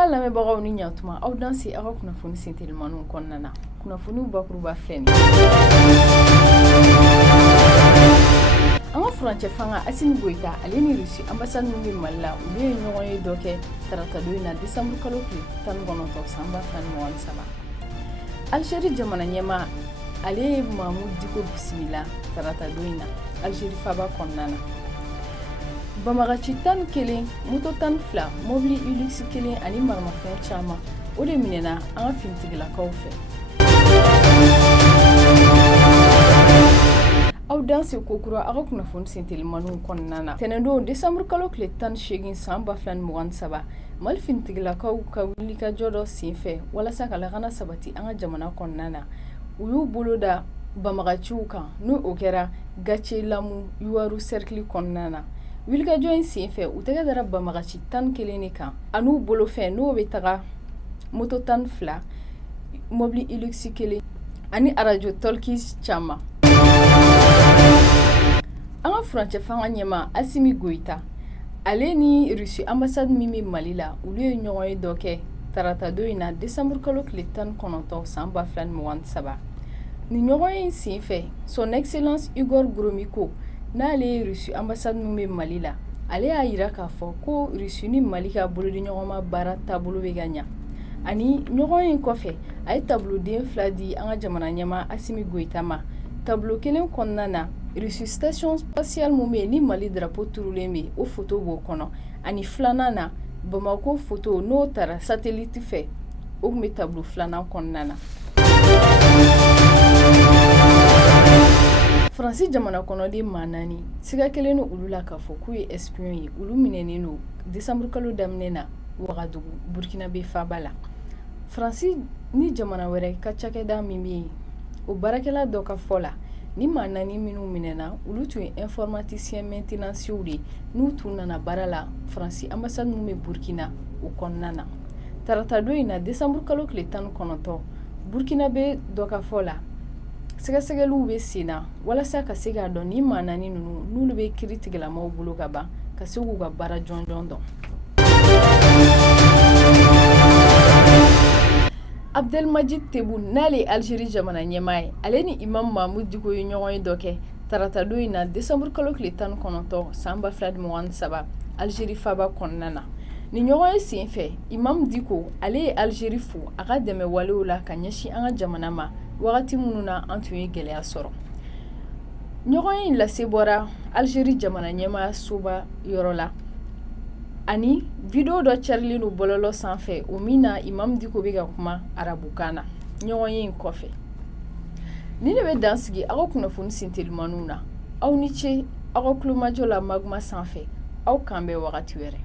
Sama lamɛnbagaw ni ɲatuma aw danse aw ka kunnafoni sentelimaniw kɔnɔna na. Kunnafoniw bakuruba filɛ nin. An ka furancɛ fanga Asimi Goita ale ni Rusi ambassade min bɛ Mali la olu ye ɲɔgɔn ye dɔ kɛ tarata don in na décembre kalo tile 19 san 2023. Algérie jamana ɲɛmaa ale ye Mahamudu Diko bisimila tarata don in na Algérie faba kɔnɔna na. Bamagaci 11, moto 12, mobili Hilux 1 ani maramafɛn caman o de minɛna an ka finitigilakaw fɛ. Aw danse kokura aw ka kunnafoni sentelimaniw kɔnɔna na. Tɛnɛndon décembre kalo tile 18 san 2023 Mali finitigilakaw ka wulikajɔ dɔ senfɛ walasa ka lakana sabati an ka jamana kɔnɔna na. U y'u bolo da Bamagaciw kan n'o o kɛra Gace Lamu Yuwaru cercle kɔnɔna na. Wulikajɔ in senfɛ u tɛgɛ dara Bamagaci 11 de kan an'u bolofɛn n'o bɛ taga moto 12, mobili Hilux 1 ani radio talkies caman. An ka furancɛ fanga ɲɛmaa Asimi Goita ale ni Rusi ambassade min bɛ Mali la olu ye ɲɔgɔn ye dɔ kɛ tarata don in na décembre kalo tile 19 san 2023. Ni ɲɔgɔn ye in senfɛ son excellence Igor Gromyko n'ale ye Rusi ambassade min bɛ Mali la ale y'a yira k'a fɔ ko Rusi ni Mali ka bolodi ɲɔgɔnma baara taabolo bɛ ka ɲa. Ani ɲɔgɔn in kɔfɛ a ye tableauden 2 di an ka jamana ɲɛmaa Asimi Goita ma. Tableau kelen kɔnɔna na Rusi station spatiale min bɛ ni Mali drapeau turulen bɛ o photo b'o kɔnɔ ani filanan na Bamako photo n'o taara satellite fɛ o tun bɛ tableau filanan kɔnɔna na. Faransi jamana kɔnɔden maa 4 siga kelen ni olu la k'a fɔ k'u ye espion ye olu minɛnen don décembre kalo daminɛ na Ouagadougou Burkinabe faba la. Faransi ni jamana wɛrɛ ka cakɛda min bɛ yen o baarakɛla dɔ ka fɔ la ni maa 4 minnu minɛna olu tun ye informaticien maintenanciers de n'u tun nana baara la Faransi ambassade min bɛ Burkina o kɔnɔna na. Tarata don in na décembre kalo tile 19 Burkinabe dɔ ka fɔ la sɛgɛsɛgɛliw bɛ sen na walasa ka se k'a dɔn ni maa 4 ninnu n'olu bɛ kiiri tigilamaw bolo ka ban ka se k'u ka baara jɔnjɔn dɔn. Abdelmajid Tebboune n'ale Algérie jamana ɲɛmaa ye ale ni Imam Mahamudu Diko ye ɲɔgɔn ye dɔ kɛ tarata don in na décembre kalo tile 19 san 2023 Algérie faba kɔnɔna na. Ni ɲɔgɔn ye senfɛ Imam Diko ale ye Algérie fo a ka dɛmɛ walew la ka ɲɛsin an ka jamana ma wagati minnu na an tun ye gɛlɛya sɔrɔ. Ɲɔgɔn in lase bɔra Algérie jamana ɲɛmaa soba yɔrɔ la ani video dɔ carilen don bɔlɔlɔ sanfɛ o min na Imam Diko bɛ ka kuma arabukan na ɲɔgɔn ye in kɔfɛ. Ni ne bɛ dan sigi aw ka kunnafoni sentelimaniw na aw ni ce aw ka kulomajɔ la Magma sanfɛ aw kan bɛn wagati wɛrɛ.